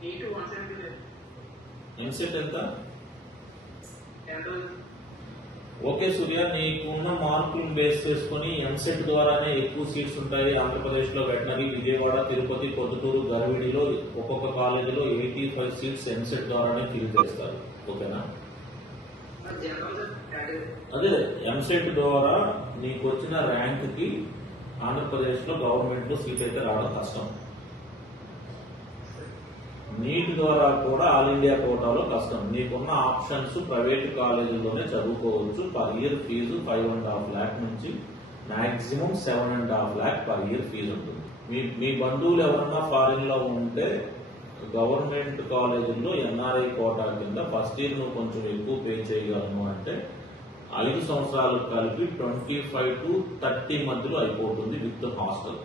NEET EAMCET ఎంత? Okay సూర్య, నీకున్న మార్కులను బేస్ చేసుకుని ఎంసెట్ ద్వారానే ఎక్కువ సీట్స్ ఉంటాయి ఆంధ్రప్రదేశ్ లో. వెటనరీ విజయవాడ, తిరుపతి, పొద్దుటూరు, గర్విడిలో ఒక్కొక్క కాలేజీలో 85 సీట్స్ ఎంసెట్ ద్వారానే ఫిల్ చేస్తారు. ఓకేనా? అదే ఎంసెట్ ద్వారా నీకు వచ్చిన ర్యాంక్ కి ఆంధ్రప్రదేశ్ లో గవర్నమెంట్ లో సీట్ అయితే రావడం కష్టం. నీట్ ద్వారా కూడా ఆల్ ఇండియా కోటాలో కష్టం. నీకున్న ఆప్షన్స్ ప్రైవేట్ కాలేజీలోనే చదువుకోవచ్చు. పర్ ఇయర్ ఫీజు 5.5 lakh నుంచి maximum 7.5 lakh per year fee ఉంటుంది. మీ బంధువులు ఎవరన్నా ఫారిన్ లో ఉంటే గవర్నమెంట్ కాలేజీల్లో ఎన్ఆర్ఐ కోటా కింద ఫస్ట్ ఇయర్ నువ్వు కొంచెం ఎక్కువ పే చేయగలను అంటే 5 సంవత్సరాలు కలిపి 25 to 30 మధ్యలో అయిపోతుంది విత్ హాస్టల్.